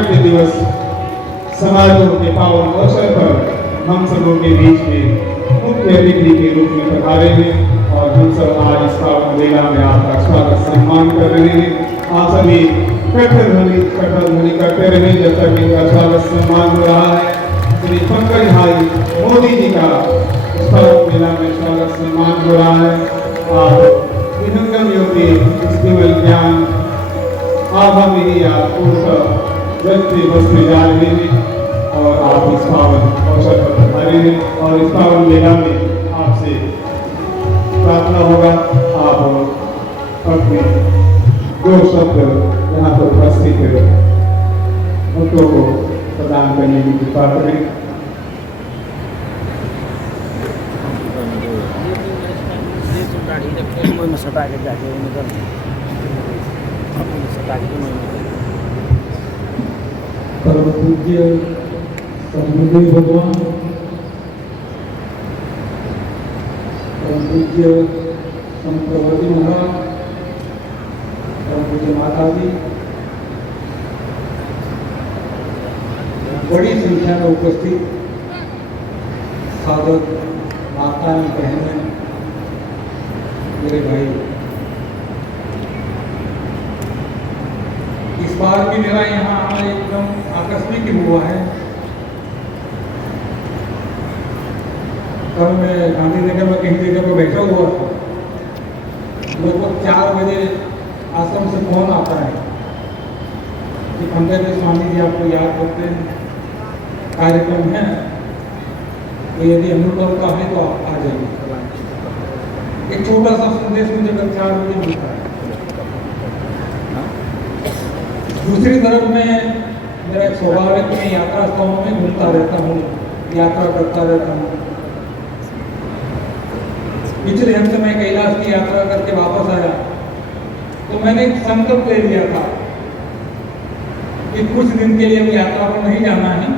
प्राकट्य दिवस समारोह के पावन अवसर पर हम सबों के बीच में मुख्य अतिथि के रूप में पधारे हैं और हम सब आज इस पावन मेला में आपका स्वागत सम्मान कर रहे हैं। आप सभी कट्टर ध्वनि करते रहे जब तक इनका स्वागत सम्मान हो रहा है। श्री पंकज भाई मोदी जी का इस पावन मेला में स्वागत सम्मान हो रहा है। आप विहंगम योगी केवल ज्ञान आभा मिलिया व्यक्ति बस में जा रहे हैं और आप इस पावन अवसर पर पधारे हैं और इस पावन मेला में आपसे प्रार्थना होगा आप अपने दो शब्द यहाँ पर उपस्थित भक्तों को प्रदान करने की कृपा करें। परम पूज्य सदगुरुदेव भगवान, परम पूज्य संत प्रभुजी महाराज, परम पूज्य माता जी, बड़ी संख्या में उपस्थित साधक माताएं बहनें, मेरे भाई, इस बार भी मेरा यहाँ आना एकदम आकस्मिक ही हुआ है। कल मैं गांधीनगर में कहीं जगह पर बैठा हुआ था, लगभग 4 बजे आश्रम से फोन आता है कि पंकज स्वामी जी आपको याद करते हैं, कार्यक्रम है, तो यदि अनुकूल का है तो आप आ जाइए। एक छोटा सा संदेश मुझे कल 4 बजे मिलता है। दूसरी तरफ में मेरा एक स्वभाव है कि मैं यात्रा स्थलों में घूमता रहता हूँ, यात्रा करता रहता हूँ। पिछले हफ्ते मैं कैलाश की यात्रा करके वापस आया तो मैंने एक संकल्प ले लिया था कि कुछ दिन के लिए भी यात्रा पर नहीं जाना है,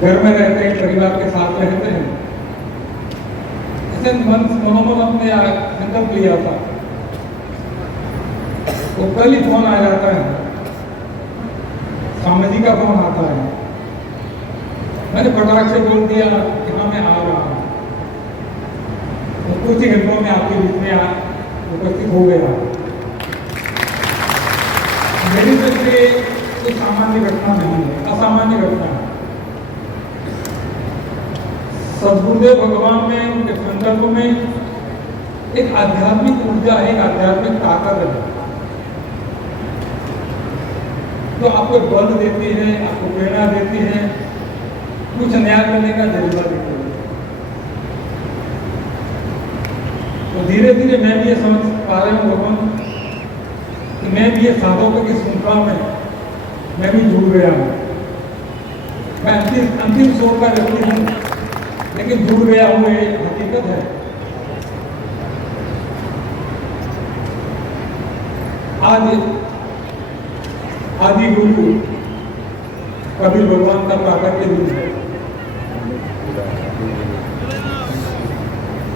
घर में रहते हैं, परिवार के साथ रहते हैं। ऐसे मनोमन अपने संकल्प लिया था। तो कल ही फोन आ जाता है, स्वामी जी का फोन आता है। मैंने फटाक से बोल दिया कि हाँ मैं आ रहा हूँ, तो कुछ ही घंटों में आपके बीच में उपस्थित हो गया। मेरी दृष्टि कोई सामान्य घटना नहीं है, असामान्य घटना है। सदगुरुदेव भगवान में, उनके संकल्प में एक आध्यात्मिक ऊर्जा है, एक आध्यात्मिक ताकत है तो आपको बल देती है, आपको प्रेरणा देती है, कुछ नया करने का जज्बा देती है। तो धीरे धीरे मैं भी ये समझ पा रहा हूँ भगवान कि मैं भी ये साधकों की श्रृंखला में मैं भी जुड़ गया हूँ। मैं अंतिम छोर का व्यक्ति हूँ, लेकिन जुड़ गया हूँ, ये हकीकत है। आज आदि गुरु कबीर भगवान का प्राकट्य दिन है।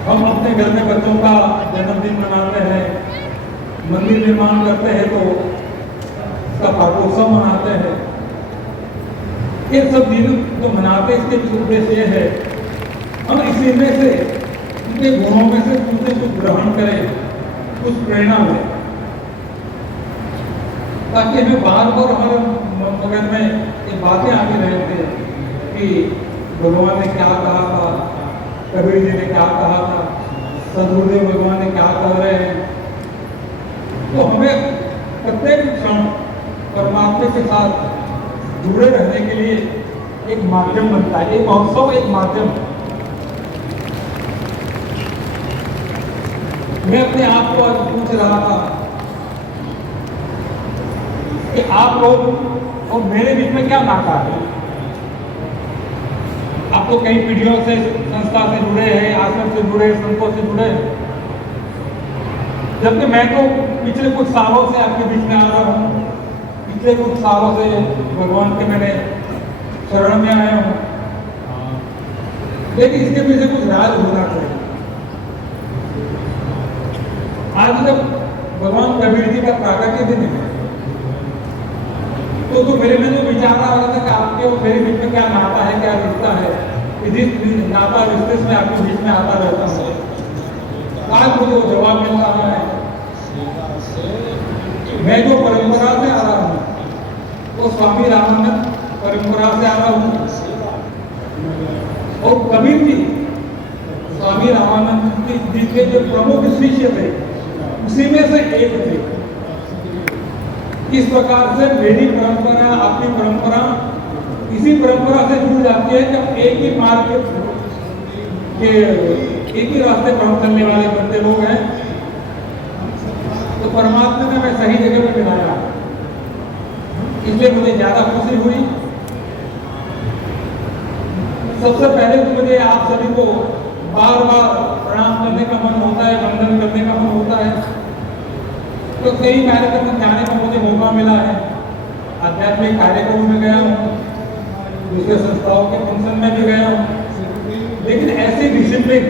हम अपने घर में बच्चों का जन्मदिन मनाते हैं, मंदिर निर्माण करते हैं तो उसका पाठोत्सव मनाते हैं। ये सब दिन तो मनाते, इसके पीछे उद्देश्य ये है हम इसी में से, उनके गुणों में से कुछ ग्रहण करें, कुछ प्रेरणा लें, ताकि हमें बार बार हमारे मगज में ये बातें आती रहती है कि भगवान ने क्या कहा था, कबीर जी ने क्या कहा था, सदगुरुदेव भगवान ने क्या कह रहे हैं। तो हमें प्रत्येक क्षण परमात्मा के साथ जुड़े रहने के लिए एक माध्यम बनता है, एक महोत्सव, एक माध्यम। मैं अपने आप को आज पूछ रहा था कि आप लोग और मेरे बीच में क्या नाता है। आप तो कई पीढ़ियों से संस्था से जुड़े हैं, आश्रम से जुड़े, संतों से जुड़े, जबकि मैं तो पिछले कुछ सालों से आपके बीच में आ रहा हूँ। पिछले कुछ सालों से भगवान के मैंने शरण में आया हूँ, लेकिन इसके पीछे कुछ राज होना चाहिए। आज जब भगवान कबीर जी का प्राकट्य दिन है, तो मेरे में जो विचार आ रहा था कि आपके और मेरे बीच में क्या नाता है, क्या रिश्ता है, जिस नाता रिश्ते में आपके बीच में आता रहता है। आज मुझे वो जवाब मिल रहा है, मैं जो परंपरा से आ रहा हूँ वो स्वामी रामानंद परंपरा से आ रहा हूँ, और कबीर जी स्वामी रामानंद जी के जो प्रमुख शिष्य थे उसी में से एक थे। इस प्रकार से मेरी परंपरा, आपकी परंपरा इसी परंपरा से जुड़ जाती है जब एक ही मार्ग के एक ही रास्ते पर चलने वाले बंदे लोग हैं, तो परमात्मा ने मैं सही जगह पर मिलाया। इसलिए मुझे ज्यादा खुशी हुई। सबसे पहले तो मुझे आप सभी को बार बार प्रणाम करने का मन होता है, वंदन करने का मन होता है। तो कई कार्यक्रम में जाने का मुझे मौका मिला है, आध्यात्मिक कार्यक्रमों में गया हूँ, दूसरे संस्थाओं के फंक्शन में भी गया हूँ, लेकिन ऐसी डिसिप्लिन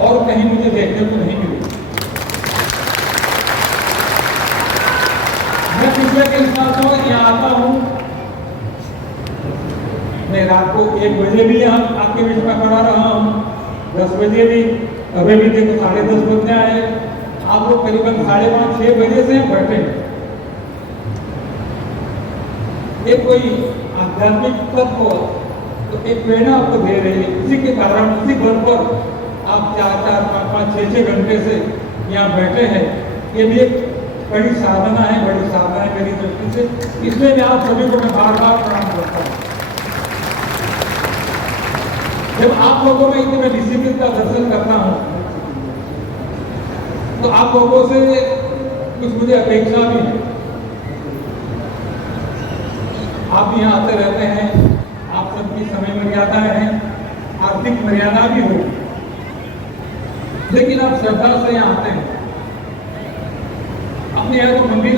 और कहीं मुझे देखने को नहीं मिली। मैं पिछले कई सालों से यहाँ आता हूँ, मैं रात को 1 बजे भी यहाँ आपके बीच में खड़ा रहा हूँ, 10 बजे भी, अभी भी देखो 10:30 बजने आए, आप लोग करीबन 5:30-6 बजे से बैठे हैं। ये कोई आध्यात्मिक तत्व तो एक प्रेरणा आपको दे रही है, इसी के कारण, इसी बल पर आप 4-4, 5-5, 6-6 घंटे से यहाँ बैठे हैं। ये भी एक बड़ी साधना है, बड़ी साधना है मेरी दृष्टि से। इसलिए मैं आप सभी को मैं बार बार प्रणाम करता हूँ। जब आप लोगों में इतने डिसिप्लिन का दर्शन करता हूँ तो आप लोगों से कुछ मुझे अपेक्षा भी है। आप भी यहाँ आते रहते हैं, आप सबकी समय मर्यादा है, आर्थिक मर्यादा भी हो, लेकिन आप श्रद्धा से यहाँ आते हैं। अपने यहाँ जो मंदिर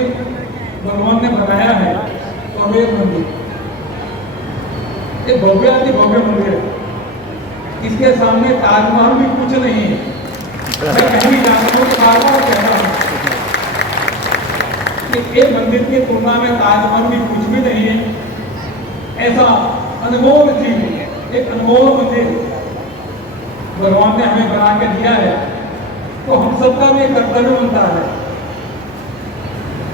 भगवान ने बनाया है, अवैध मंदिर, ये भव्य अति भव्य मंदिर है। इसके सामने ताजमहल भी कुछ नहीं है। मैं कहीं जाता हूँ तो बार बार कहता हूँ कि ये मंदिर की तुलना में ताजमहल भी कुछ भी नहीं है। ऐसा अनमोल चीज, एक अनमोल मंदिर भगवान ने हमें बना के दिया है, तो हम सबका भी कर्तव्य बनता है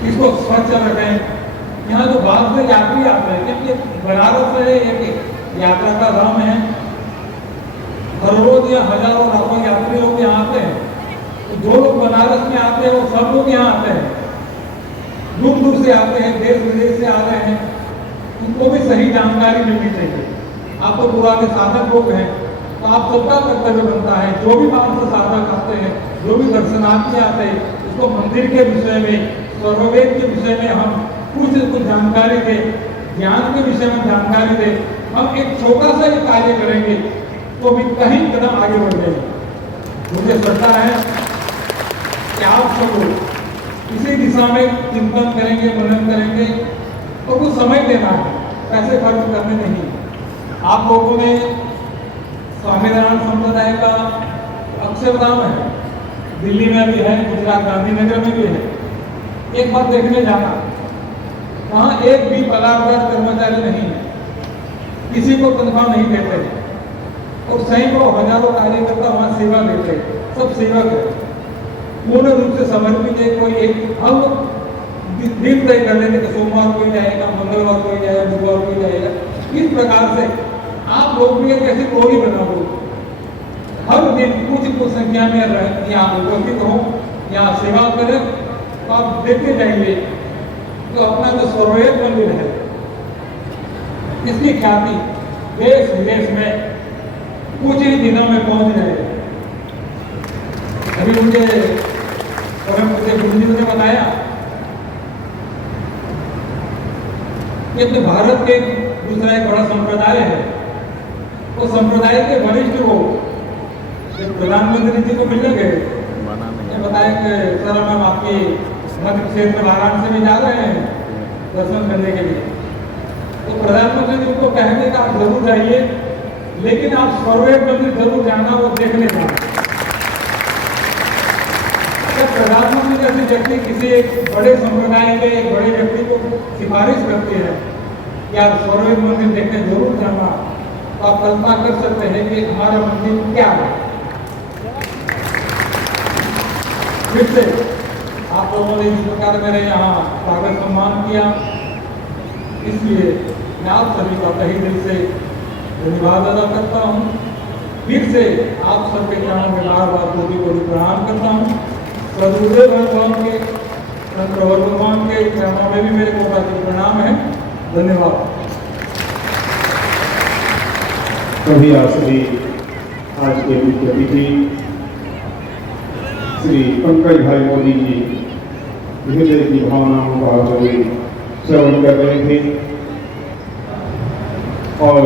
इसको स्वच्छ रखें। यहाँ जो बाहर से यात्री आते हैं, क्योंकि बनारस से एक यात्रा का धाम है, हर रोज या हजारों लाखों यात्री लोग यहाँ आते हैं। तो जो लोग बनारस में आते हैं वो सब लोग यहाँ आते हैं, दूर दूर से आते हैं, देश विदेश से आ रहे हैं, उनको भी सही जानकारी मिलनी चाहिए। आप तो पुराने साधक लोग हैं, तो आप सबका कर्तव्य बनता है, जो भी मानस साधक आते हैं, जो भी दर्शनार्थी आते हैं, उसको मंदिर के विषय में, सर्ववेद के विषय में हम कुछ जानकारी दें, ज्ञान के विषय में जानकारी दें। हम एक छोटा सा ही कार्य करेंगे तो भी कहीं कदम आगे बढ़ जाएंगे। मुझे श्रद्धा है कि आप सब लोग इसी दिशा में चिंतन करेंगे, मनन करेंगे, और कुछ समय देना है, पैसे खर्च करने नहीं। आप लोगों ने स्वामीनारायण संप्रदाय का अक्षरधाम है, दिल्ली में भी है, गुजरात गांधीनगर में भी है। एक बार देखने जाना, वहाँ एक भी पगारदार कर्मचारी नहीं है, किसी को तनख्वाह नहीं देते हैं, और सैकड़ों हजारों कार्यकर्ता वहाँ सेवा देते हैं, सब सेवक है, पूर्ण रूप से समर्पित है। कोई एक हम दिन तय कर लेते कि सोमवार को ही जाएगा, मंगलवार को ही जाएगा, बुधवार को ही जाएगा। इस प्रकार से आप लोग भी एक ऐसी टोली बना लो, हर दिन कुछ संख्या में यहाँ उपस्थित हो, यहाँ सेवा करें, तो आप देखते जाएंगे तो अपना जो सर्ववेद मंदिर है, इसकी ख्याति देश विदेश में कुछ ही दिनों में पहुंच जाएगी। अभी मुझे परम पूज्य गुरुजी ने बताया कि अपने भारत के दूसरा एक बड़ा संप्रदाय है, वो संप्रदाय के वरिष्ठ लोग प्रधानमंत्री जी को मिलने गए, बताया कि सर हम आपके मध्य क्षेत्र वाराणसी में जा रहे हैं दर्शन करने के लिए। तो प्रधानमंत्री जी को कहने का आप जरूर जाइए, लेकिन आप सर्ववेद मंदिर जरूर जाना, वो देखने जाना। जब प्रधानमंत्री के जैसे व्यक्ति किसी एक बड़े संप्रदाय के एक बड़े व्यक्ति को सिफारिश करते हैं कि आप स्वर्ग मंदिर देखने जरूर जाना, तो आप कल्पना कर सकते हैं कि हमारा मंदिर क्या है। फिर से आप लोगों ने इस प्रकार मेरे यहाँ स्वागत सम्मान किया, इसलिए मैं आप सभी का तहे दिल से धन्यवाद अदा करता हूँ। फिर से आप सबके चरणों में बार बार कोटि कोटि प्रणाम करता हूँ। सदगुरुदेव भगवान के, संत प्रवर भगवान के चरणों में भी मेरे कोटि प्रणाम है। धन्यवाद। सभी आप सभी आज के मुख्य अतिथि श्री पंकज भाई मोदी जी हृदय की भावनाओं का जो श्रवण कर रहे थे और